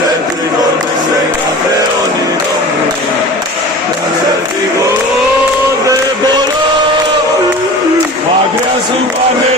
σε πληγώνεσαι κάθε όνειρό μου. Να σε φύγω δεν μπορώ, μακριά σου πάνε